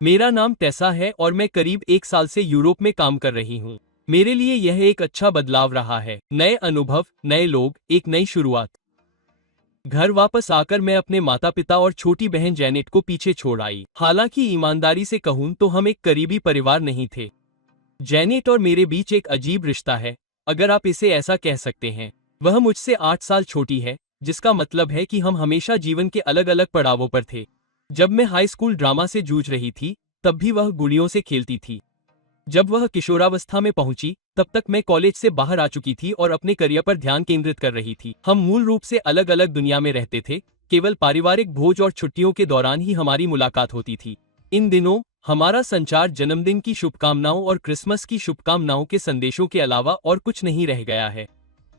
मेरा नाम टेसा है और मैं करीब 1 साल से यूरोप में काम कर रही हूँ। मेरे लिए यह एक अच्छा बदलाव रहा है। नए अनुभव, नए लोग, एक नई शुरुआत। घर वापस आकर मैं अपने माता पिता और छोटी बहन जेनेट को पीछे छोड़ आई। हालांकि ईमानदारी से कहूँ तो हम एक करीबी परिवार नहीं थे। जेनेट और मेरे बीच एक अजीब रिश्ता है, अगर आप इसे ऐसा कह सकते हैं। वह मुझसे 8 साल छोटी है, जिसका मतलब है कि हम हमेशा जीवन के अलग अलग पड़ावों पर थे। जब मैं हाई स्कूल ड्रामा से जूझ रही थी, तब भी वह गुड़ियों से खेलती थी। जब वह किशोरावस्था में पहुंची, तब तक मैं कॉलेज से बाहर आ चुकी थी और अपने करियर पर ध्यान केंद्रित कर रही थी। हम मूल रूप से अलग अलग दुनिया में रहते थे, केवल पारिवारिक भोज और छुट्टियों के दौरान ही हमारी मुलाकात होती थी। इन दिनों हमारा संचार जन्मदिन की शुभकामनाओं और क्रिसमस की शुभकामनाओं के संदेशों के अलावा और कुछ नहीं रह गया है।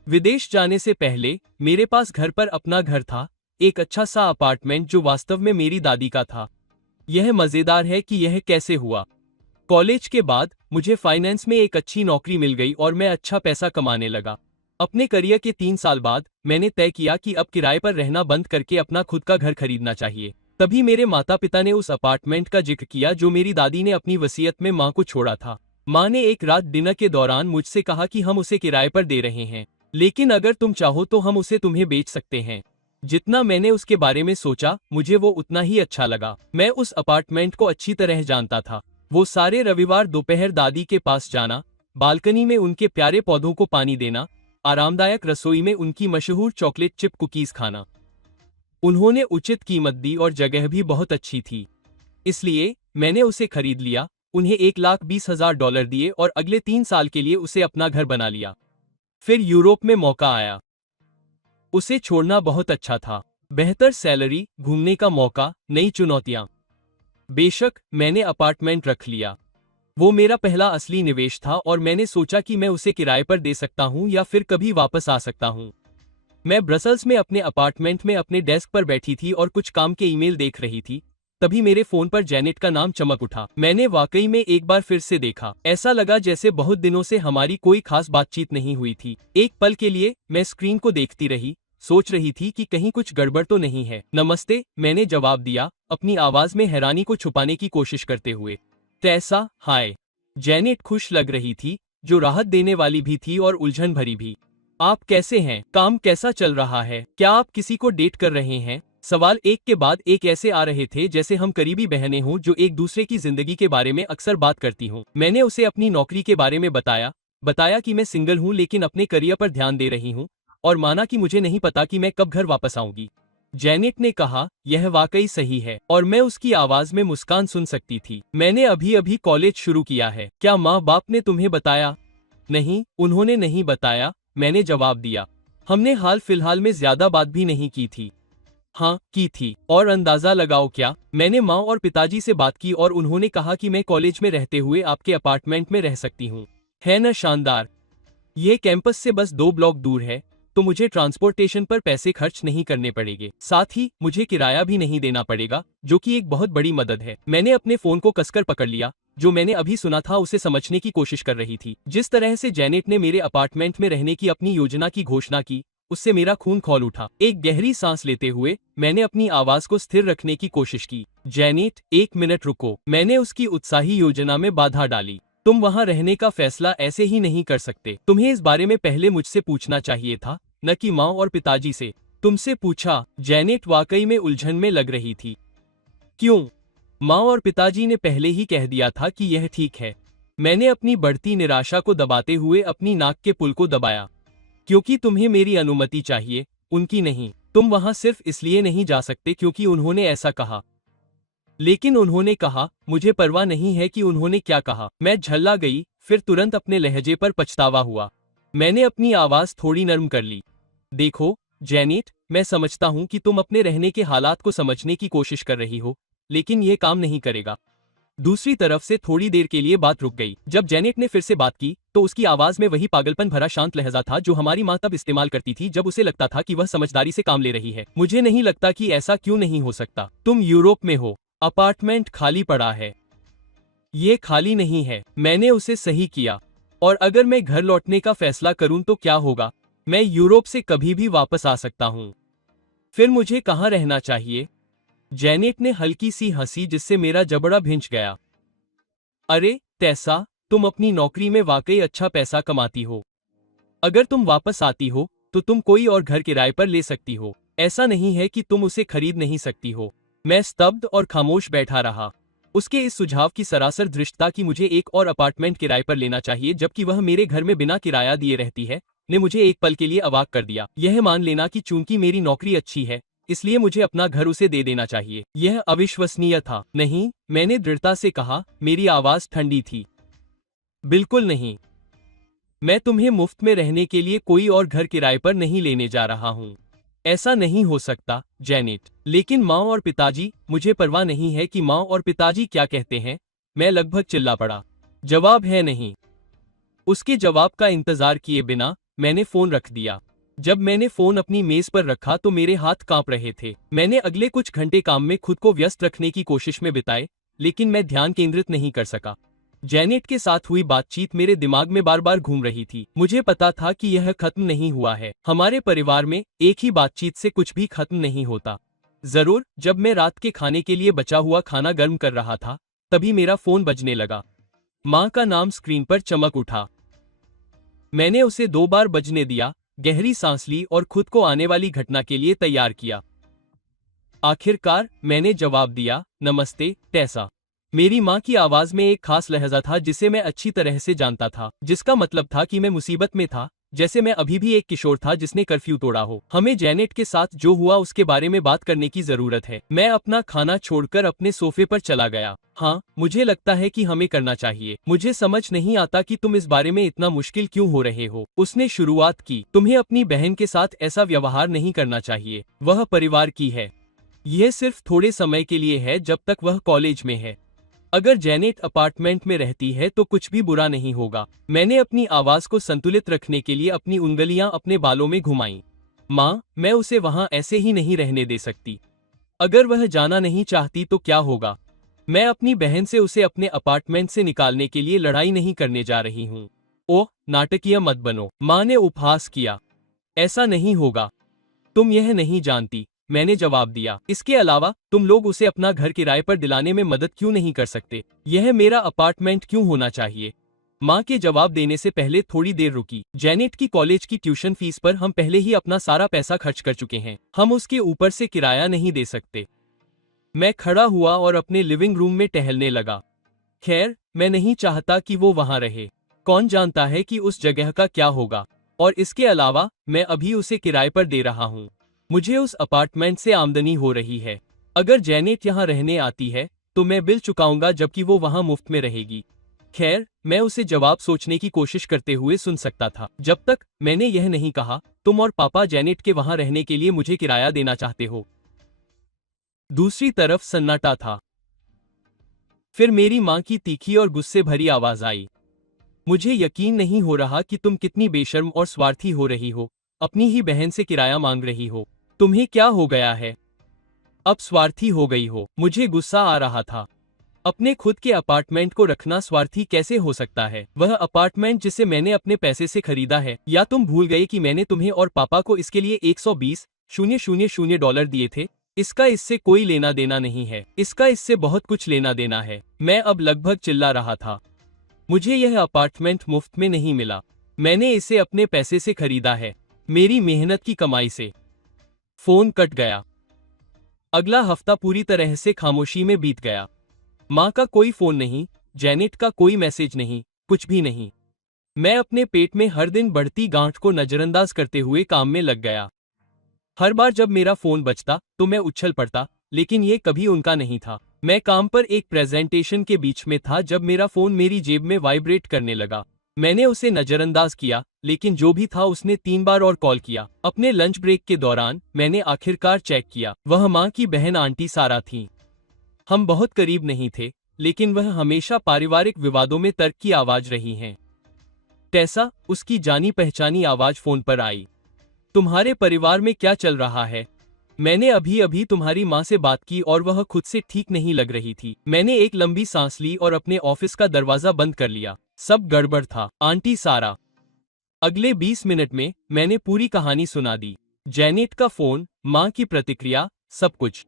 विदेश जाने से पहले मेरे पास घर पर अपना घर था, एक अच्छा सा अपार्टमेंट जो वास्तव में मेरी दादी का था। यह मजेदार है कि यह कैसे हुआ। कॉलेज के बाद मुझे फाइनेंस में एक अच्छी नौकरी मिल गई और मैं अच्छा पैसा कमाने लगा। अपने करियर के 3 साल बाद मैंने तय किया कि अब किराए पर रहना बंद करके अपना खुद का घर खरीदना चाहिए। तभी मेरे माता पिता ने उस अपार्टमेंट का जिक्र किया जो मेरी दादी ने अपनी वसीयत में माँ को छोड़ा था। माँ ने एक रात डिनर के दौरान मुझसे कहा कि हम उसे किराए पर दे रहे हैं, लेकिन अगर तुम चाहो तो हम उसे तुम्हें बेच सकते हैं। जितना मैंने उसके बारे में सोचा, मुझे वो उतना ही अच्छा लगा। मैं उस अपार्टमेंट को अच्छी तरह जानता था। वो सारे रविवार दोपहर दादी के पास जाना, बालकनी में उनके प्यारे पौधों को पानी देना, आरामदायक रसोई में उनकी मशहूर चॉकलेट चिप कुकीज खाना। उन्होंने उचित कीमत दी और जगह भी बहुत अच्छी थी। इसलिए मैंने उसे खरीद लिया, उन्हें $1,20,000 दिए और अगले 3 साल के लिए उसे अपना घर बना लिया। फिर यूरोप में मौका आया। उसे छोड़ना बहुत अच्छा था। बेहतर सैलरी, घूमने का मौका, नई चुनौतियां। बेशक मैंने अपार्टमेंट रख लिया। वो मेरा पहला असली निवेश था और मैंने सोचा कि मैं उसे किराए पर दे सकता हूं या फिर कभी वापस आ सकता हूं। मैं ब्रसल्स में अपने अपार्टमेंट में अपने डेस्क पर बैठी थी और कुछ काम के ईमेल देख रही थी। तभी मेरे फोन पर जेनेट का नाम चमक उठा। मैंने वाकई में एक बार फिर से देखा। ऐसा लगा जैसे बहुत दिनों से हमारी कोई खास बातचीत नहीं हुई थी। एक पल के लिए मैं स्क्रीन को देखती रही, सोच रही थी कि कहीं कुछ गड़बड़ तो नहीं है। नमस्ते, मैंने जवाब दिया, अपनी आवाज में हैरानी को छुपाने की कोशिश करते हुए। कैसा, हाय। जेनेट खुश लग रही थी, जो राहत देने वाली भी थी और उलझन भरी भी। आप कैसे हैं? काम कैसा चल रहा है? क्या आप किसी को डेट कर रहे हैं? सवाल एक के बाद एक ऐसे आ रहे थे जैसे हम करीबी बहनें हों जो एक दूसरे की जिंदगी के बारे में अक्सर बात करती हों। मैंने उसे अपनी नौकरी के बारे में बताया कि मैं सिंगल हूं लेकिन अपने करियर पर ध्यान दे रही हूं, और माना कि मुझे नहीं पता कि मैं कब घर वापस आऊंगी। जेनेट ने कहा, यह वाकई सही है, और मैं उसकी आवाज में मुस्कान सुन सकती थी। मैंने अभी अभी कॉलेज शुरू किया है। क्या माँ बाप ने तुम्हें बताया? नहीं, उन्होंने नहीं बताया, मैंने जवाब दिया। हमने हाल फिलहाल में ज्यादा बात भी नहीं की थी। हाँ, की थी। और अंदाजा लगाओ क्या? मैंने माँ और पिताजी से बात की और उन्होंने कहा कि मैं कॉलेज में रहते हुए आपके अपार्टमेंट में रह सकती हूँ। है न शानदार? यह कैंपस से बस 2 ब्लॉक दूर है, तो मुझे ट्रांसपोर्टेशन पर पैसे खर्च नहीं करने पड़ेंगे। साथ ही मुझे किराया भी नहीं देना पड़ेगा, जो कि एक बहुत बड़ी मदद है। मैंने अपने फोन को कसकर पकड़ लिया। जो मैंने अभी सुना था उसे समझने की कोशिश कर रही थी। जिस तरह से जेनेट ने मेरे अपार्टमेंट में रहने की अपनी योजना की घोषणा की, उससे मेरा खून खौल उठा। एक गहरी सांस लेते हुए मैंने अपनी आवाज को स्थिर रखने की कोशिश की। जेनेट, 1 मिनट रुको। मैंने उसकी उत्साही योजना में बाधा डाली। तुम वहां रहने का फैसला ऐसे ही नहीं कर सकते। तुम्हें इस बारे में पहले मुझसे पूछना चाहिए था, न कि माँ और पिताजी से। तुमसे पूछा? जेनेट वाकई में उलझन में लग रही थी। क्यों? माँ और पिताजी ने पहले ही कह दिया था कि यह ठीक है। मैंने अपनी बढ़ती निराशा को दबाते हुए अपनी नाक के पुल को दबाया। क्योंकि तुम्हें मेरी अनुमति चाहिए, उनकी नहीं। तुम वहां सिर्फ इसलिए नहीं जा सकते क्योंकि उन्होंने ऐसा कहा। लेकिन उन्होंने कहा, मुझे परवाह नहीं है कि उन्होंने क्या कहा। मैं झल्ला गई, फिर तुरंत अपने लहजे पर पछतावा हुआ। मैंने अपनी आवाज थोड़ी नरम कर ली। देखो जेनेट, मैं समझता हूं कि तुम अपने रहने के हालात को समझने की कोशिश कर रही हो, लेकिन यह काम नहीं करेगा। दूसरी तरफ से थोड़ी देर के लिए बात रुक गई। जब जेनेट ने फिर से बात की, तो उसकी आवाज में वही पागलपन भरा शांत लहजा था जो हमारी माँ तब इस्तेमाल करती थी जब उसे लगता था कि वह समझदारी से काम ले रही है। मुझे नहीं लगता कि ऐसा क्यों नहीं हो सकता। तुम यूरोप में हो, अपार्टमेंट खाली पड़ा है। ये खाली नहीं है, मैंने उसे सही किया। और अगर मैं घर लौटने का फैसला करूं तो क्या होगा? मैं यूरोप से कभी भी वापस आ सकता हूं। फिर मुझे कहाँ रहना चाहिए? जेनेट ने हल्की सी हंसी जिससे मेरा जबड़ा भिंच गया। अरे टेसा, तुम अपनी नौकरी में वाकई अच्छा पैसा कमाती हो। अगर तुम वापस आती हो तो तुम कोई और घर किराए पर ले सकती हो। ऐसा नहीं है कि तुम उसे खरीद नहीं सकती हो। मैं स्तब्ध और खामोश बैठा रहा। उसके इस सुझाव की सरासर दृष्टता कि मुझे एक और अपार्टमेंट किराए पर लेना चाहिए जबकि वह मेरे घर में बिना किराया दिए रहती है, ने मुझे एक पल के लिए अवाक कर दिया। यह मान लेना कि चूंकि मेरी नौकरी अच्छी है, इसलिए मुझे अपना घर उसे दे देना चाहिए, यह अविश्वसनीय था। नहीं, मैंने दृढ़ता से कहा, मेरी आवाज ठंडी थी। बिल्कुल नहीं। मैं तुम्हें मुफ्त में रहने के लिए कोई और घर किराए पर नहीं लेने जा रहा हूँ। ऐसा नहीं हो सकता, जेनेट। लेकिन माँ और पिताजी, मुझे परवाह नहीं है कि माँ और पिताजी क्या कहते हैं। मैं लगभग चिल्ला पड़ा। जवाब है नहीं। उसके जवाब का इंतजार किए बिना मैंने फोन रख दिया। जब मैंने फोन अपनी मेज पर रखा तो मेरे हाथ कांप रहे थे। मैंने अगले कुछ घंटे काम में खुद को व्यस्त रखने की कोशिश में बिताए, लेकिन मैं ध्यान केंद्रित नहीं कर सका। जेनेट के साथ हुई बातचीत मेरे दिमाग में बार बार घूम रही थी। मुझे पता था कि यह खत्म नहीं हुआ है। हमारे परिवार में एक ही बातचीत से कुछ भी खत्म नहीं होता। जरूर, जब मैं रात के खाने के लिए बचा हुआ खाना गर्म कर रहा था, तभी मेरा फोन बजने लगा। माँ का नाम स्क्रीन पर चमक उठा। मैंने उसे 2 बार बजने दिया, गहरी सांस ली और खुद को आने वाली घटना के लिए तैयार किया। आखिरकार मैंने जवाब दिया, नमस्ते टेसा। मेरी माँ की आवाज में एक खास लहजा था जिसे मैं अच्छी तरह से जानता था, जिसका मतलब था कि मैं मुसीबत में था, जैसे मैं अभी भी एक किशोर था जिसने कर्फ्यू तोड़ा हो। हमें जेनेट के साथ जो हुआ उसके बारे में बात करने की जरूरत है। मैं अपना खाना छोड़कर अपने सोफे पर चला गया। हाँ, मुझे लगता है कि हमें करना चाहिए। मुझे समझ नहीं आता कि तुम इस बारे में इतना मुश्किल क्यों हो रहे हो। उसने शुरुआत की। तुम्हें अपनी बहन के साथ ऐसा व्यवहार नहीं करना चाहिए। वह परिवार की है। यह सिर्फ थोड़े समय के लिए है जब तक वह कॉलेज में है। अगर जेनेट अपार्टमेंट में रहती है तो कुछ भी बुरा नहीं होगा। मैंने अपनी आवाज को संतुलित रखने के लिए अपनी उंगलियां अपने बालों में घुमाईं। माँ, मैं उसे वहां ऐसे ही नहीं रहने दे सकती। अगर वह जाना नहीं चाहती तो क्या होगा? मैं अपनी बहन से उसे अपने अपार्टमेंट से निकालने के लिए लड़ाई नहीं करने जा रही हूँ। ओह, नाटकीय मत बनो, माँ ने उपहास किया। ऐसा नहीं होगा। तुम यह नहीं जानती, मैंने जवाब दिया। इसके अलावा तुम लोग उसे अपना घर किराए पर दिलाने में मदद क्यों नहीं कर सकते? यह मेरा अपार्टमेंट क्यों होना चाहिए? माँ के जवाब देने से पहले थोड़ी देर रुकी। जेनेट की कॉलेज की ट्यूशन फीस पर हम पहले ही अपना सारा पैसा खर्च कर चुके हैं। हम उसके ऊपर से किराया नहीं दे सकते। मैं खड़ा हुआ और अपने लिविंग रूम में टहलने लगा। खैर, मैं नहीं चाहता कि वो वहां रहे। कौन जानता है कि उस जगह का क्या होगा? और इसके अलावा मैं अभी उसे किराए पर दे रहा हूँ। मुझे उस अपार्टमेंट से आमदनी हो रही है। अगर जेनेट यहाँ रहने आती है तो मैं बिल चुकाऊंगा जबकि वो वहाँ मुफ्त में रहेगी। खैर, मैं उसे जवाब सोचने की कोशिश करते हुए सुन सकता था जब तक मैंने यह नहीं कहा, तुम और पापा जेनेट के वहाँ रहने के लिए मुझे किराया देना चाहते हो। दूसरी तरफ सन्नाटा था। फिर मेरी माँ की तीखी और गुस्से भरी आवाज आई। मुझे यकीन नहीं हो रहा कि तुम कितनी बेशर्म और स्वार्थी हो रही हो। अपनी ही बहन से किराया मांग रही हो। तुम्हें क्या हो गया है? अब स्वार्थी हो गई हो। मुझे गुस्सा आ रहा था। अपने खुद के अपार्टमेंट को रखना स्वार्थी कैसे हो सकता है? वह अपार्टमेंट जिसे मैंने अपने पैसे से खरीदा है। या तुम भूल गए कि मैंने तुम्हें और पापा को इसके लिए 120,000 डॉलर दिए थे? इसका इससे कोई लेना देना नहीं है। इसका इससे बहुत कुछ लेना देना है। मैं अब लगभग चिल्ला रहा था। मुझे यह अपार्टमेंट मुफ्त में नहीं मिला। मैंने इसे अपने पैसे से खरीदा है, मेरी मेहनत की कमाई से। फोन कट गया। अगला हफ्ता पूरी तरह से खामोशी में बीत गया। माँ का कोई फोन नहीं, जेनेट का कोई मैसेज नहीं, कुछ भी नहीं। मैं अपने पेट में हर दिन बढ़ती गांठ को नजरअंदाज करते हुए काम में लग गया। हर बार जब मेरा फोन बजता तो मैं उछल पड़ता, लेकिन ये कभी उनका नहीं था। मैं काम पर एक प्रेजेंटेशन के बीच में था जब मेरा फोन मेरी जेब में वाइब्रेट करने लगा। मैंने उसे नजरअंदाज किया, लेकिन जो भी था उसने 3 बार और कॉल किया। अपने लंच ब्रेक के दौरान मैंने आखिरकार चेक किया। वह माँ की बहन आंटी सारा थी। हम बहुत करीब नहीं थे, लेकिन वह हमेशा पारिवारिक विवादों में तर्क की आवाज रही हैं। टेसा, उसकी जानी पहचानी आवाज फोन पर आई। तुम्हारे परिवार में क्या चल रहा है? मैंने अभी अभी तुम्हारी माँ से बात की और वह खुद से ठीक नहीं लग रही थी। मैंने एक लंबी सांस ली और अपने ऑफिस का दरवाजा बंद कर लिया। सब गड़बड़ था, आंटी सारा। अगले 20 मिनट में मैंने पूरी कहानी सुना दी। जेनेट का फोन, माँ की प्रतिक्रिया, सब कुछ।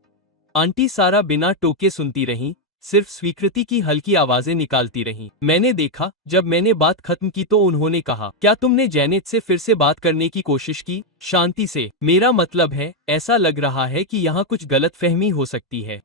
आंटी सारा बिना टोके सुनती रहीं, सिर्फ स्वीकृति की हल्की आवाजें निकालती रहीं। मैंने देखा, जब मैंने बात खत्म की तो उन्होंने कहा, क्या तुमने जेनेट से फिर से बात करने की कोशिश की? शांति से। मेरा मतलब है, ऐसा लग रहा है कि यहाँ कुछ गलतफहमी हो सकती है।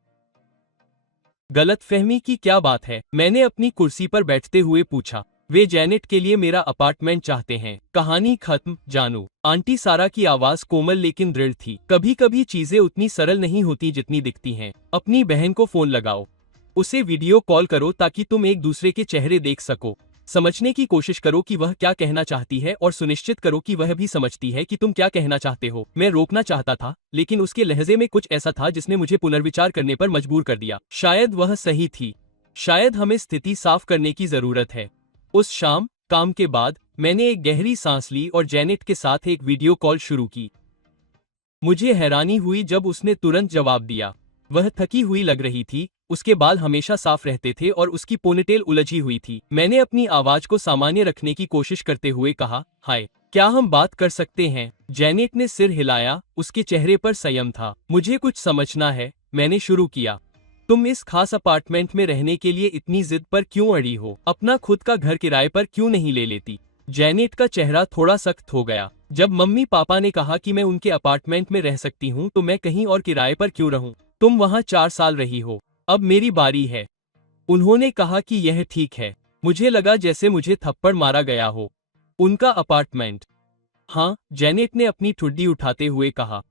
गलतफहमी की क्या बात है? मैंने अपनी कुर्सी पर बैठते हुए पूछा। वे जेनेट के लिए मेरा अपार्टमेंट चाहते हैं। कहानी खत्म, जानू। आंटी सारा की आवाज कोमल लेकिन दृढ़ थी। कभी कभी चीजें उतनी सरल नहीं होती जितनी दिखती हैं। अपनी बहन को फोन लगाओ, उसे वीडियो कॉल करो ताकि तुम एक दूसरे के चेहरे देख सको। समझने की कोशिश करो कि वह क्या कहना चाहती है और सुनिश्चित करो कि वह भी समझती है कि तुम क्या कहना चाहते हो। मैं रोकना चाहता था, लेकिन उसके लहजे में कुछ ऐसा था जिसने मुझे पुनर्विचार करने पर मजबूर कर दिया। शायद वह सही थी। शायद हमें स्थिति साफ करने की जरूरत है। उस शाम, काम के बाद, मैंने एक गहरी सांस ली और जेनेट के साथ एक वीडियो कॉल शुरू की। मुझे हैरानी हुई जब उसने तुरंत जवाब दिया। वह थकी हुई लग रही थी, उसके बाल हमेशा साफ रहते थे और उसकी पोनीटेल उलझी हुई थी। मैंने अपनी आवाज को सामान्य रखने की कोशिश करते हुए कहा, हाय, क्या हम बात कर सकते हैं? जेनेट ने सिर हिलाया, उसके चेहरे पर संयम था। मुझे कुछ समझना है, मैंने शुरू किया। तुम इस खास अपार्टमेंट में रहने के लिए इतनी जिद पर क्यों अड़ी हो? अपना खुद का घर किराए पर क्यों नहीं ले लेती? जेनेट का चेहरा थोड़ा सख्त हो गया। जब मम्मी पापा ने कहा कि मैं उनके अपार्टमेंट में रह सकती हूँ तो मैं कहीं और किराए पर क्यों रहूं? तुम वहाँ 4 साल रही हो, अब मेरी बारी है। उन्होंने कहा कि यह ठीक है। मुझे लगा जैसे मुझे थप्पड़ मारा गया हो। उनका अपार्टमेंट? हाँ, जेनेट ने अपनी ठुड्डी उठाते हुए कहा।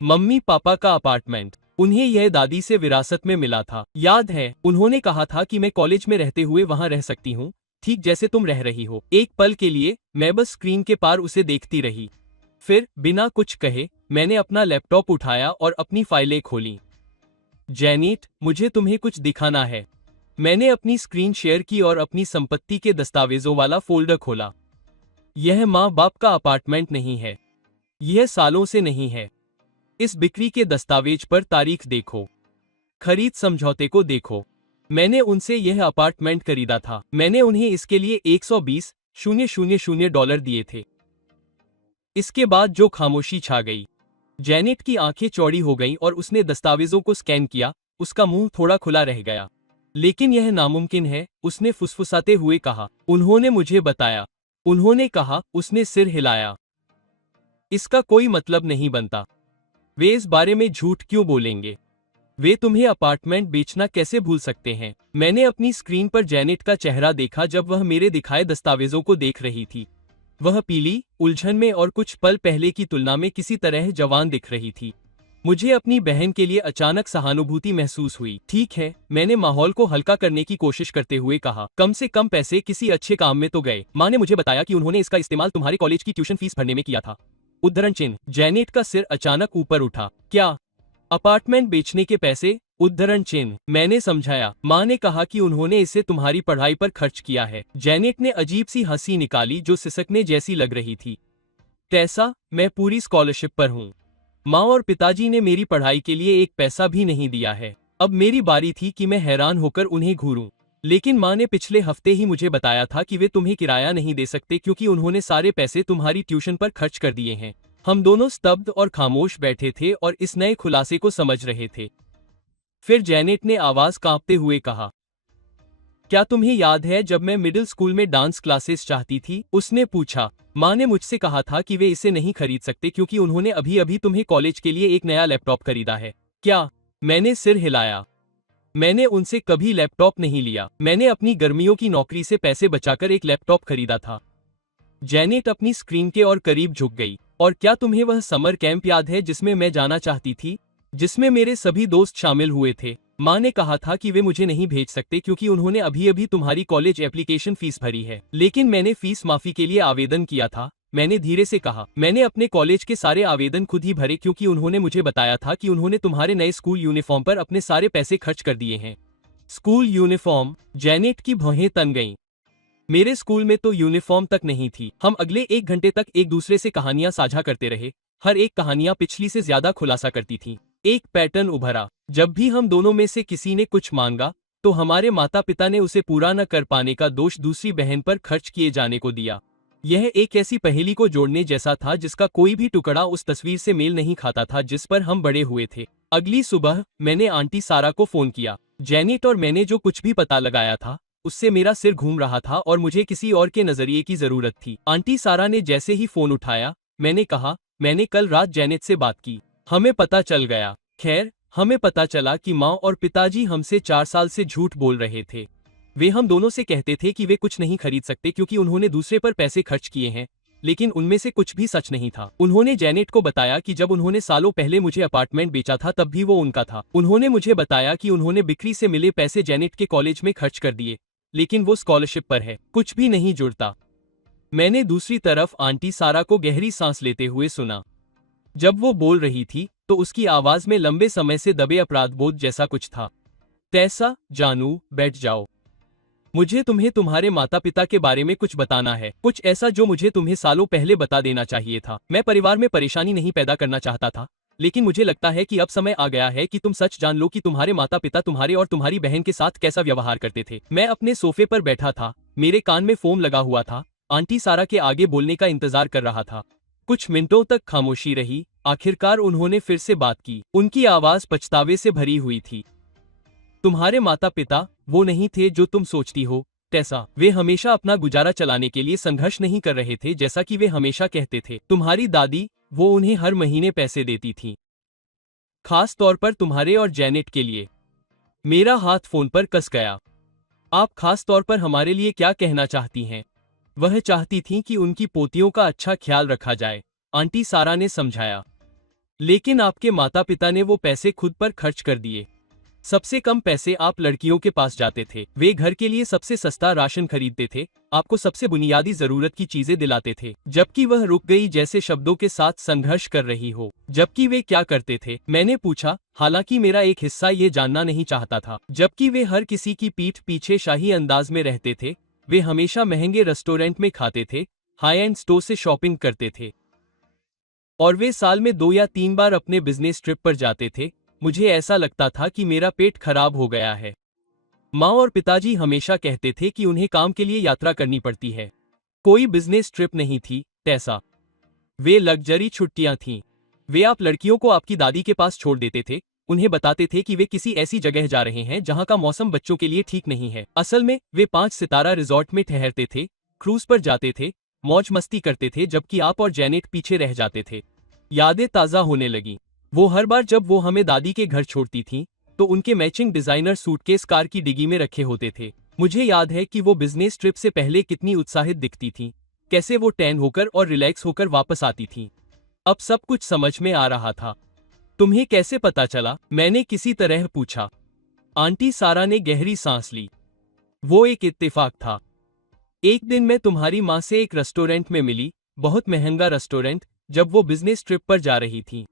मम्मी पापा का अपार्टमेंट। उन्हें यह दादी से विरासत में मिला था। याद है, उन्होंने कहा था कि मैं कॉलेज में रहते हुए वहां रह सकती हूँ, ठीक जैसे तुम रह रही हो। एक पल के लिए मैं बस स्क्रीन के पार उसे देखती रही। फिर, बिना कुछ कहे, मैंने अपना लैपटॉप उठाया और अपनी फाइलें खोलीं। जेनेट, मुझे तुम्हें कुछ दिखाना है। मैंने अपनी स्क्रीन शेयर की और अपनी संपत्ति के दस्तावेजों वाला फोल्डर खोला। यह माँ बाप का अपार्टमेंट नहीं है। यह सालों से नहीं है। इस बिक्री के दस्तावेज पर तारीख देखो। खरीद समझौते को देखो। मैंने उनसे यह अपार्टमेंट खरीदा था। मैंने उन्हें इसके लिए $120,000 दिए थे। इसके बाद जो खामोशी छा गई। जेनेट की आंखें चौड़ी हो गईं और उसने दस्तावेजों को स्कैन किया। उसका मुंह थोड़ा खुला रह गया। लेकिन यह नामुमकिन है, उसने फुसफुसाते हुए कहा। उन्होंने मुझे बताया। उन्होंने कहा, उसने सिर हिलाया। इसका कोई मतलब नहीं बनता। वे इस बारे में झूठ क्यों बोलेंगे? वे तुम्हें अपार्टमेंट बेचना कैसे भूल सकते हैं? मैंने अपनी स्क्रीन पर जेनेट का चेहरा देखा जब वह मेरे दिखाए दस्तावेजों को देख रही थी। वह पीली, उलझन में और कुछ पल पहले की तुलना में किसी तरह जवान दिख रही थी। मुझे अपनी बहन के लिए अचानक सहानुभूति महसूस हुई। ठीक है, मैंने माहौल को हल्का करने की कोशिश करते हुए कहा, कम से कम पैसे किसी अच्छे काम में तो गए। माँ ने मुझे बताया कि उन्होंने इसका इस्तेमाल तुम्हारे कॉलेज की ट्यूशन फीस भरने में किया था। उद्धरण चिन्ह। जेनेट का सिर अचानक ऊपर उठा। क्या? अपार्टमेंट बेचने के पैसे? उद्धरण चिन्ह। मैंने समझाया। माँ ने कहा कि उन्होंने इसे तुम्हारी पढ़ाई पर खर्च किया है। जेनेट ने अजीब सी हंसी निकाली जो सिसकने जैसी लग रही थी। टेसा, मैं पूरी स्कॉलरशिप पर हूँ। माँ और पिताजी ने मेरी पढ़ाई के लिए एक पैसा भी नहीं दिया है। अब मेरी बारी थी कि मैं हैरान होकर उन्हें घूरूं। लेकिन माँ ने पिछले हफ्ते ही मुझे बताया था कि वे तुम्हें किराया नहीं दे सकते क्योंकि उन्होंने सारे पैसे तुम्हारी ट्यूशन पर खर्च कर दिए हैं। हम दोनों स्तब्ध और खामोश बैठे थे और इस नए खुलासे को समझ रहे थे। फिर जेनेट ने आवाज कांपते हुए कहा, क्या तुम्हें याद है जब मैं मिडिल स्कूल में डांस क्लासेस चाहती थी? उसने पूछा। माँ ने मुझसे कहा था कि वे इसे नहीं खरीद सकते क्योंकि उन्होंने अभी अभी तुम्हें कॉलेज के लिए एक नया लैपटॉप खरीदा है। क्या? मैंने सिर हिलाया। मैंने उनसे कभी लैपटॉप नहीं लिया। मैंने अपनी गर्मियों की नौकरी से पैसे बचाकर एक लैपटॉप खरीदा था। जेनेट अपनी स्क्रीन के और करीब झुक गई। और क्या तुम्हें वह समर कैंप याद है जिसमें मैं जाना चाहती थी, जिसमें मेरे सभी दोस्त शामिल हुए थे? माँ ने कहा था कि वे मुझे नहीं भेज सकते क्योंकि उन्होंने अभी अभी तुम्हारी कॉलेज एप्लीकेशन फीस भरी है। लेकिन मैंने फीस माफी के लिए आवेदन किया था। मैंने धीरे से कहा, मैंने अपने कॉलेज के सारे आवेदन खुद ही भरे क्योंकि उन्होंने मुझे बताया था कि उन्होंने तुम्हारे नए स्कूल यूनिफॉर्म पर अपने सारे पैसे खर्च कर दिए हैं। School uniform? जेनेट की भौहें तन गईं। मेरे स्कूल में तो यूनिफॉर्म तक नहीं थी। हम अगले 1 घंटे तक एक दूसरे से कहानियां साझा करते रहे। हर एक कहानियां पिछली से ज्यादा खुलासा करती थी। एक पैटर्न उभरा। जब भी हम दोनों में से किसी ने कुछ मांगा तो हमारे माता पिता ने उसे पूरा न कर पाने का दोष दूसरी बहन पर खर्च किए जाने को दिया। यह एक ऐसी पहेली को जोड़ने जैसा था जिसका कोई भी टुकड़ा उस तस्वीर से मेल नहीं खाता था जिस पर हम बड़े हुए थे। अगली सुबह मैंने आंटी सारा को फोन किया। जेनेट और मैंने जो कुछ भी पता लगाया था उससे मेरा सिर घूम रहा था और मुझे किसी और के नजरिए की जरूरत थी। आंटी सारा ने जैसे ही फोन उठाया मैंने कहा, मैंने कल रात जेनेट से बात की, हमें पता चल गया। खैर, हमें पता चला कि माँ और पिताजी हमसे 4 साल से झूठ बोल रहे थे। वे हम दोनों से कहते थे कि वे कुछ नहीं खरीद सकते क्योंकि उन्होंने दूसरे पर पैसे खर्च किए हैं, लेकिन उनमें से कुछ भी सच नहीं था। उन्होंने जेनेट को बताया कि जब उन्होंने सालों पहले मुझे अपार्टमेंट बेचा था तब भी वो उनका था। उन्होंने मुझे बताया कि उन्होंने बिक्री से मिले पैसे जेनेट के कॉलेज में खर्च कर दिए, लेकिन वो स्कॉलरशिप पर है, कुछ भी नहीं जुड़ता। मैंने दूसरी तरफ आंटी सारा को गहरी सांस लेते हुए सुना। जब वो बोल रही थी तो उसकी आवाज में लंबे समय से दबे अपराधबोध जैसा कुछ था। तैसा, जानू, बैठ जाओ। मुझे तुम्हें तुम्हारे माता पिता के बारे में कुछ बताना है, कुछ ऐसा जो मुझे तुम्हें सालों पहले बता देना चाहिए था। मैं परिवार में परेशानी नहीं पैदा करना चाहता था, लेकिन मुझे लगता है कि अब समय आ गया है कि तुम सच जान लो कि तुम्हारे माता पिता तुम्हारे और तुम्हारी बहन के साथ कैसा व्यवहार करते थे। मैं अपने सोफे पर बैठा था, मेरे कान में फोम लगा हुआ था, आंटी सारा के आगे बोलने का इंतजार कर रहा था। कुछ मिनटों तक खामोशी रही, आखिरकार उन्होंने फिर से बात की। उनकी आवाज पछतावे से भरी हुई थी। तुम्हारे माता पिता वो नहीं थे जो तुम सोचती हो, टेसा। वे हमेशा अपना गुजारा चलाने के लिए संघर्ष नहीं कर रहे थे जैसा कि वे हमेशा कहते थे। तुम्हारी दादी, वो उन्हें हर महीने पैसे देती थी, खास तौर पर तुम्हारे और जेनेट के लिए। मेरा हाथ फोन पर कस गया। आप खास तौर पर हमारे लिए क्या कहना चाहती हैं? वह चाहती थीं कि उनकी पोतियों का अच्छा ख्याल रखा जाए, आंटी सारा ने समझाया। लेकिन आपके माता पिता ने वो पैसे खुद पर खर्च कर दिए। सबसे कम पैसे आप लड़कियों के पास जाते थे। वे घर के लिए सबसे सस्ता राशन खरीदते थे, आपको सबसे बुनियादी जरूरत की चीजें दिलाते थे। जबकि वह रुक गई जैसे शब्दों के साथ संघर्ष कर रही हो। जबकि वे क्या करते थे? मैंने पूछा, हालांकि मेरा एक हिस्सा ये जानना नहीं चाहता था। जबकि वे हर किसी की पीठ पीछे शाही अंदाज में रहते थे, वे हमेशा महंगे रेस्टोरेंट में खाते थे, हाई एंड स्टोर से शॉपिंग करते थे, और वे साल में 2 या 3 बार अपने बिजनेस ट्रिप पर जाते थे। मुझे ऐसा लगता था कि मेरा पेट खराब हो गया है। माँ और पिताजी हमेशा कहते थे कि उन्हें काम के लिए यात्रा करनी पड़ती है। कोई बिजनेस ट्रिप नहीं थी, टेसा। वे लग्जरी छुट्टियां थीं। वे आप लड़कियों को आपकी दादी के पास छोड़ देते थे, उन्हें बताते थे कि वे किसी ऐसी जगह जा रहे हैं जहां का मौसम बच्चों के लिए ठीक नहीं है। असल में वे 5 सितारा रिजॉर्ट में ठहरते थे, क्रूज पर जाते थे, मौज मस्ती करते थे, जबकि आप और जेनेट पीछे रह जाते थे। यादें ताज़ा होने लगी। वो हर बार जब वो हमें दादी के घर छोड़ती थीं, तो उनके मैचिंग डिजाइनर सूटकेस कार की डिग्गी में रखे होते थे। मुझे याद है कि वो बिजनेस ट्रिप से पहले कितनी उत्साहित दिखती थीं, कैसे वो टैन होकर और रिलैक्स होकर वापस आती थीं। अब सब कुछ समझ में आ रहा था। तुम्हें कैसे पता चला? मैंने किसी तरह पूछा। आंटी सारा ने गहरी सांस ली। वो एक इत्तेफाक था। एक दिन मैं तुम्हारी माँ से एक रेस्टोरेंट में मिली, बहुत महंगा रेस्टोरेंट, जब वो बिजनेस ट्रिप पर जा रही थी।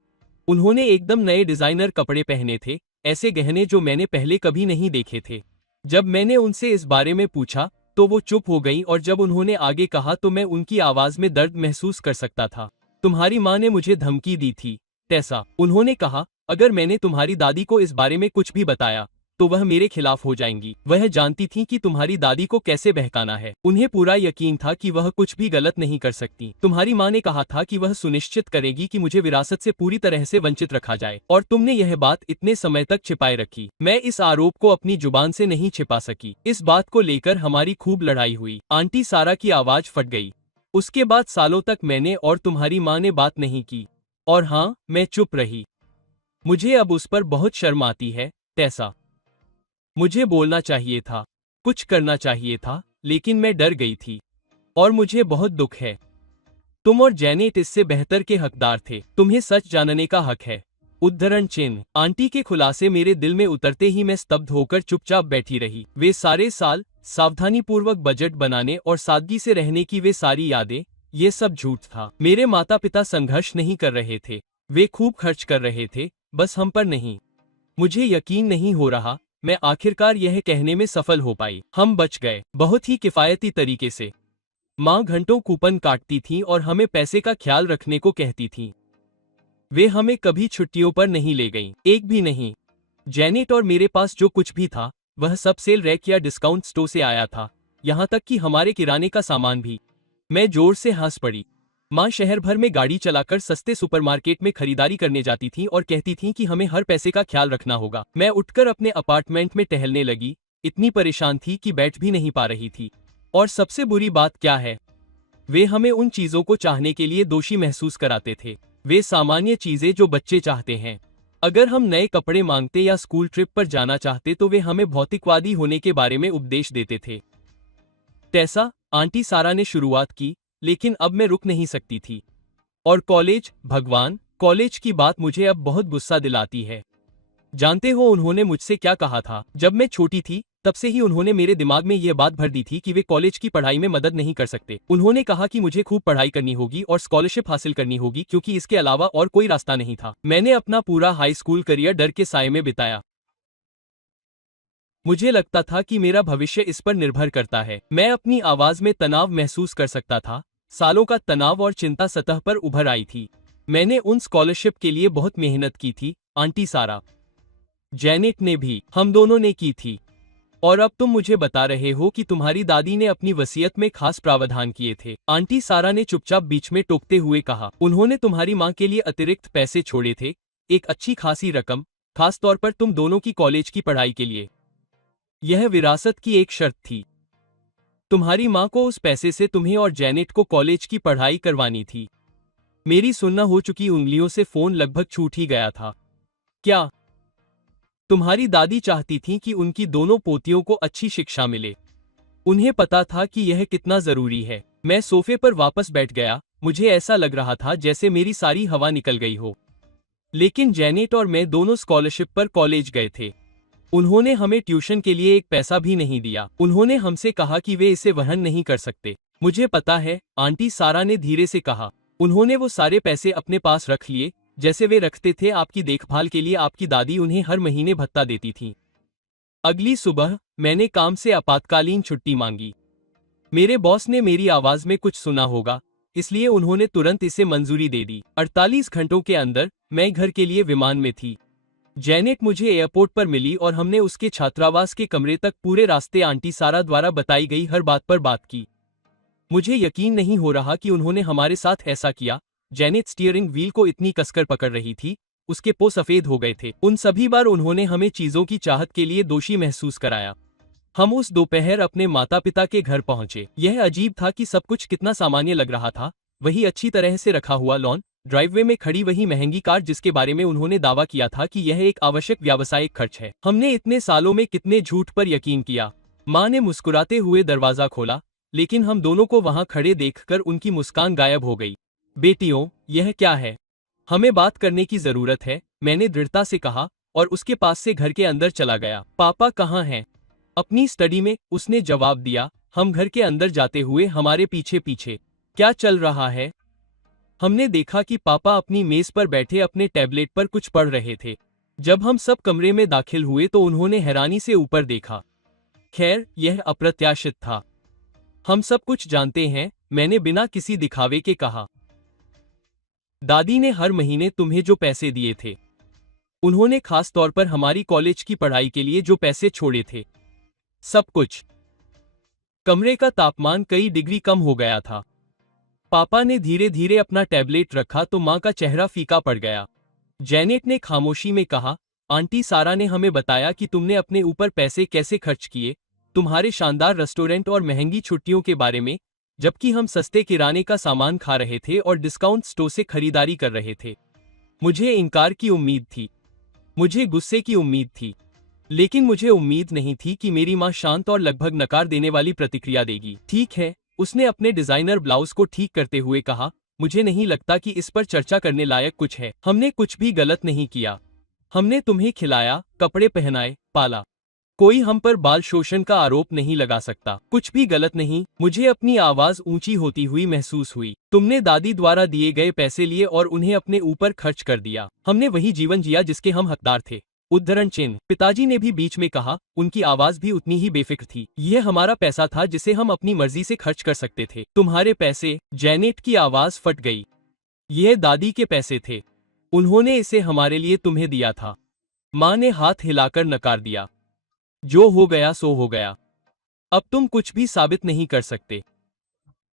उन्होंने एकदम नए डिजाइनर कपड़े पहने थे, ऐसे गहने जो मैंने पहले कभी नहीं देखे थे। जब मैंने उनसे इस बारे में पूछा तो वो चुप हो गई, और जब उन्होंने आगे कहा तो मैं उनकी आवाज में दर्द महसूस कर सकता था। तुम्हारी माँ ने मुझे धमकी दी थी, टेसा। उन्होंने कहा, अगर मैंने तुम्हारी दादी को इस बारे में कुछ भी बताया तो वह मेरे खिलाफ हो जाएंगी। वह जानती थी कि तुम्हारी दादी को कैसे बहकाना है। उन्हें पूरा यकीन था कि वह कुछ भी गलत नहीं कर सकती। तुम्हारी माँ ने कहा था कि वह सुनिश्चित करेगी कि मुझे विरासत से पूरी तरह से वंचित रखा जाए, और तुमने यह बात इतने समय तक छिपाए रखी। मैं इस आरोप को अपनी जुबान से नहीं छिपा सकी। इस बात को लेकर हमारी खूब लड़ाई हुई। आंटी सारा की आवाज फट गई। उसके बाद सालों तक मैंने और तुम्हारी माँ ने बात नहीं की। और हाँ, मैं चुप रही। मुझे अब उस पर बहुत शर्म आती है, टेसा। मुझे बोलना चाहिए था, कुछ करना चाहिए था, लेकिन मैं डर गई थी। और मुझे बहुत दुख है। तुम और जेनेट इससे बेहतर के हकदार थे। तुम्हें सच जानने का हक है। उद्धरण चिन्ह। आंटी के खुलासे मेरे दिल में उतरते ही मैं स्तब्ध होकर चुपचाप बैठी रही। वे सारे साल, सावधानीपूर्वक बजट बनाने और सादगी से रहने की वे सारी यादें, ये सब झूठ था। मेरे माता पिता संघर्ष नहीं कर रहे थे, वे खूब खर्च कर रहे थे, बस हम पर नहीं। मुझे यकीन नहीं हो रहा मैं आखिरकार यह कहने में सफल हो पाई। हम बच गए, बहुत ही किफायती तरीके से। माँ घंटों कूपन काटती थीं और हमें पैसे का ख्याल रखने को कहती थीं। वे हमें कभी छुट्टियों पर नहीं ले गईं, एक भी नहीं। जेनेट और मेरे पास जो कुछ भी था वह सब सेल रैक या डिस्काउंट स्टोर से आया था, यहाँ तक कि हमारे किराने का सामान भी। मैं जोर से हंस पड़ी। माँ शहर भर में गाड़ी चलाकर सस्ते सुपरमार्केट में खरीदारी करने जाती थीं और कहती थीं कि हमें हर पैसे का ख्याल रखना होगा। मैं उठकर अपने अपार्टमेंट में टहलने लगी, इतनी परेशान थी कि बैठ भी नहीं पा रही थी। और सबसे बुरी बात क्या है, वे हमें उन चीजों को चाहने के लिए दोषी महसूस कराते थे। वे सामान्य चीजें जो बच्चे चाहते हैं। अगर हम नए कपड़े मांगते या स्कूल ट्रिप पर जाना चाहते तो वे हमें भौतिकवादी होने के बारे में उपदेश देते थे। टेसा, आंटी सारा ने शुरुआत की, लेकिन अब मैं रुक नहीं सकती थी। और कॉलेज, भगवान, कॉलेज की बात मुझे अब बहुत गुस्सा दिलाती है। जानते हो उन्होंने मुझसे क्या कहा था? जब मैं छोटी थी तब से ही उन्होंने मेरे दिमाग में यह बात भर दी थी कि वे कॉलेज की पढ़ाई में मदद नहीं कर सकते। उन्होंने कहा कि मुझे खूब पढ़ाई करनी होगी और स्कॉलरशिप हासिल करनी होगी क्योंकि इसके अलावा और कोई रास्ता नहीं था। मैंने अपना पूरा हाई स्कूल करियर डर के साए में बिताया। मुझे लगता था कि मेरा भविष्य इस पर निर्भर करता है। मैं अपनी आवाज में तनाव महसूस कर सकता था। सालों का तनाव और चिंता सतह पर उभर आई थी। मैंने उन स्कॉलरशिप के लिए बहुत मेहनत की थी, आंटी सारा। जेनेट ने भी, हम दोनों ने की थी। और अब तुम मुझे बता रहे हो कि तुम्हारी दादी ने अपनी वसीयत में खास प्रावधान किए थे। आंटी सारा ने चुपचाप बीच में टोकते हुए कहा, उन्होंने तुम्हारी माँ के लिए अतिरिक्त पैसे छोड़े थे, एक अच्छी खासी रकम, खास तौर पर तुम दोनों की कॉलेज की पढ़ाई के लिए। यह विरासत की एक शर्त थी। तुम्हारी माँ को उस पैसे से तुम्हें और जेनेट को कॉलेज की पढ़ाई करवानी थी। मेरी सुन्ना हो चुकी उंगलियों से फोन लगभग छूट ही गया था। क्या तुम्हारी दादी चाहती थीं कि उनकी दोनों पोतियों को अच्छी शिक्षा मिले? उन्हें पता था कि यह कितना जरूरी है। मैं सोफे पर वापस बैठ गया, मुझे ऐसा लग रहा था जैसे मेरी सारी हवा निकल गई हो। लेकिन जेनेट और मैं दोनों स्कॉलरशिप पर कॉलेज गए थे। उन्होंने हमें ट्यूशन के लिए एक पैसा भी नहीं दिया। उन्होंने हमसे कहा कि वे इसे वहन नहीं कर सकते। मुझे पता है, आंटी सारा ने धीरे से कहा। उन्होंने वो सारे पैसे अपने पास रख लिए, जैसे वे रखते थे आपकी देखभाल के लिए आपकी दादी उन्हें हर महीने भत्ता देती थी। अगली सुबह मैंने काम से आपातकालीन छुट्टी मांगी। मेरे बॉस ने मेरी आवाज में कुछ सुना होगा, इसलिए उन्होंने तुरंत इसे मंजूरी दे दी। 48 घंटों के अंदर मैं घर के लिए विमान में थी। जेनेट मुझे एयरपोर्ट पर मिली और हमने उसके छात्रावास के कमरे तक पूरे रास्ते आंटी सारा द्वारा बताई गई हर बात पर बात की। मुझे यकीन नहीं हो रहा कि उन्होंने हमारे साथ ऐसा किया। जेनेट स्टीयरिंग व्हील को इतनी कसकर पकड़ रही थी, उसके पो सफेद हो गए थे। उन सभी बार उन्होंने हमें चीजों की चाहत के लिए दोषी महसूस कराया। हम उस दोपहर अपने माता पिता के घर पहुंचे। यह अजीब था कि सब कुछ कितना सामान्य लग रहा था। वही अच्छी तरह से रखा हुआ लॉन, ड्राइववे में खड़ी वही महंगी कार जिसके बारे में उन्होंने दावा किया था कि यह एक आवश्यक व्यावसायिक खर्च है। हमने इतने सालों में कितने झूठ पर यकीन किया। माँ ने मुस्कुराते हुए दरवाजा खोला, लेकिन हम दोनों को वहां खड़े देखकर उनकी मुस्कान गायब हो गई। बेटियों, यह क्या है? हमें बात करने की जरूरत है, मैंने दृढ़ता से कहा और उसके पास से घर के अंदर चला गया। पापा कहाँ हैं? अपनी स्टडी में, उसने जवाब दिया। हम घर के अंदर जाते हुए हमारे पीछे पीछे। क्या चल रहा है? हमने देखा कि पापा अपनी मेज पर बैठे अपने टैबलेट पर कुछ पढ़ रहे थे। जब हम सब कमरे में दाखिल हुए तो उन्होंने हैरानी से ऊपर देखा। खैर, यह अप्रत्याशित था। हम सब कुछ जानते हैं, मैंने बिना किसी दिखावे के कहा। दादी ने हर महीने तुम्हें जो पैसे दिए थे, उन्होंने खास तौर पर हमारी कॉलेज की पढ़ाई के लिए जो पैसे छोड़े थे, सब कुछ। कमरे का तापमान कई डिग्री कम हो गया था। पापा ने धीरे धीरे अपना टैबलेट रखा तो माँ का चेहरा फीका पड़ गया। जेनेट ने खामोशी में कहा, आंटी सारा ने हमें बताया कि तुमने अपने ऊपर पैसे कैसे खर्च किए, तुम्हारे शानदार रेस्टोरेंट और महंगी छुट्टियों के बारे में, जबकि हम सस्ते किराने का सामान खा रहे थे और डिस्काउंट स्टोर से खरीदारी कर रहे थे। मुझे इनकार की उम्मीद थी, मुझे गुस्से की उम्मीद थी, लेकिन मुझे उम्मीद नहीं थी कि मेरी माँ शांत और लगभग नकार देने वाली प्रतिक्रिया देगी। ठीक है, उसने अपने डिजाइनर ब्लाउज को ठीक करते हुए कहा, मुझे नहीं लगता कि इस पर चर्चा करने लायक कुछ है। हमने कुछ भी गलत नहीं किया। हमने तुम्हें खिलाया, कपड़े पहनाए, पाला। कोई हम पर बाल शोषण का आरोप नहीं लगा सकता। कुछ भी गलत नहीं। मुझे अपनी आवाज ऊंची होती हुई महसूस हुई। तुमने दादी द्वारा दिए गए पैसे लिए और उन्हें अपने ऊपर खर्च कर दिया। हमने वही जीवन जिया जिसके हम हकदार थे। उद्धरण चिन्ह। पिताजी ने भी बीच में कहा, उनकी आवाज भी उतनी ही बेफिक्र थी। यह हमारा पैसा था जिसे हम अपनी मर्जी से खर्च कर सकते थे। तुम्हारे पैसे? जेनेट की आवाज फट गई। यह दादी के पैसे थे। उन्होंने इसे हमारे लिए तुम्हें दिया था। माँ ने हाथ हिलाकर नकार दिया। जो हो गया सो हो गया। अब तुम कुछ भी साबित नहीं कर सकते।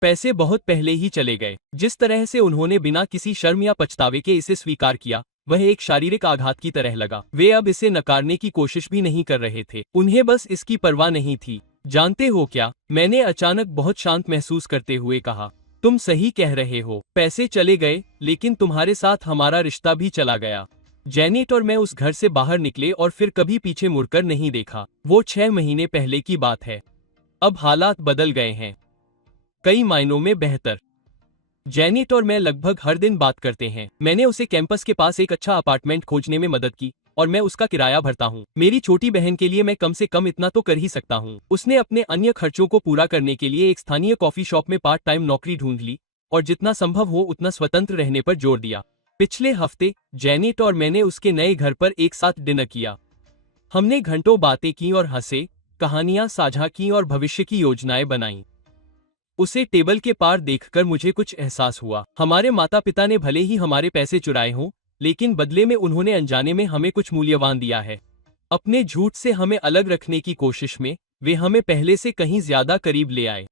पैसे बहुत पहले ही चले गए। जिस तरह से उन्होंने बिना किसी शर्म या पछतावे के इसे स्वीकार किया, वह एक शारीरिक आघात की तरह लगा। वे अब इसे नकारने की कोशिश भी नहीं कर रहे थे, उन्हें बस इसकी परवाह नहीं थी। जानते हो क्या, मैंने अचानक बहुत शांत महसूस करते हुए कहा, तुम सही कह रहे हो, पैसे चले गए, लेकिन तुम्हारे साथ हमारा रिश्ता भी चला गया। जैनेट और मैं उस घर से बाहर निकले और फिर कभी पीछे मुड़कर नहीं देखा। वो 6 महीने पहले की बात है। अब हालात बदल गए हैं, कई मायनों में बेहतर। जैनेट और मैं लगभग हर दिन बात करते हैं। मैंने उसे कैंपस के पास एक अच्छा अपार्टमेंट खोजने में मदद की और मैं उसका किराया भरता हूँ। मेरी छोटी बहन के लिए मैं कम से कम इतना तो कर ही सकता हूँ। उसने अपने अन्य खर्चों को पूरा करने के लिए एक स्थानीय कॉफी शॉप में पार्ट टाइम नौकरी ढूंढ ली और जितना संभव हो उतना स्वतंत्र रहने पर जोर दिया। पिछले हफ्ते जैनेट और मैंने उसके नए घर पर एक साथ डिनर किया। हमने घंटों बातें की और हंसे, कहानियां साझा की और भविष्य की योजनाएं बनाई। उसे टेबल के पार देखकर मुझे कुछ एहसास हुआ। हमारे माता पिता ने भले ही हमारे पैसे चुराए हों, लेकिन बदले में उन्होंने अनजाने में हमें कुछ मूल्यवान दिया है। अपने झूठ से हमें अलग रखने की कोशिश में वे हमें पहले से कहीं ज्यादा करीब ले आए।